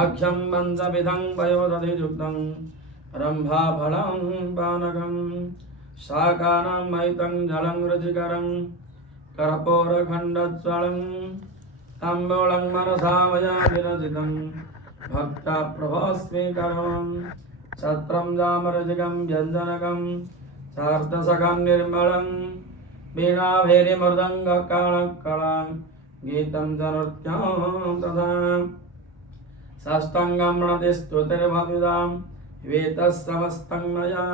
अक्षं पंचविधं वयोदधियुक्तं रंभाफलं पानकं शाकानां महितं जलं रुचिकरं कर्पूरखण्डज्वलं ताम्बूलं मनसा मया विरचितं भक्ता प्रभस्मीकरं छत्रं जामरुचिकं व्यञ्जनकं सार्धसखं निर्मलं वीणाभैरीमृदङ्गकाळकलां गीतं च नृत्यं तथा साष्टांगं प्रणति स्तुतिर्भविदां वेतः समस्तं मया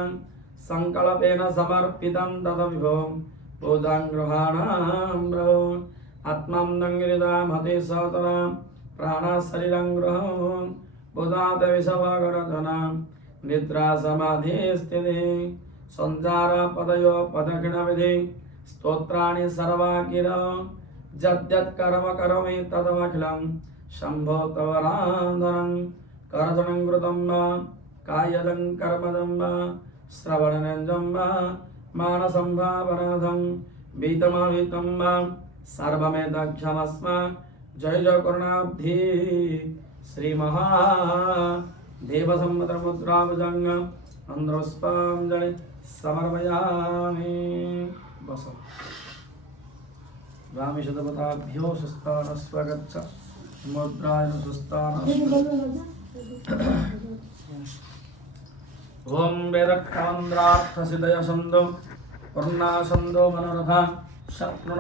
संकल्पेन समर्पितं तदविभो पूजां गृहाणां ब्रहो आत्मां दङ्गिरिदां हते सतरां प्राणः शरीरं गृहो बुधात विषभगरजनां निद्रा समाधि स्थितिः संसार पदयो पदक्षिणविधि स्तोत्राणि सर्वा गिरा यद्यत् कर्म करोमि तदमखिलं शम्भो तवराधनं करजनं कृतं वा कायदं कर्मदं वा श्रवणनञ्जं वा मानसं वा पराधं वीतमवितं वा सर्वमेतक्षमस्म जय जय करुणाब्धि श्री महादेवसम्मतमुद्राभुजङ्ग अंध्रपुष्पाञ्जलि समर्पयामि। बस रामेशतपताभ्यो सुस्थानस्वगच्छ मुद्राय सुस्थान ओम वेदक्रांद्रार्थसिदय छन्दो पूर्णाछन्दो मनोरथा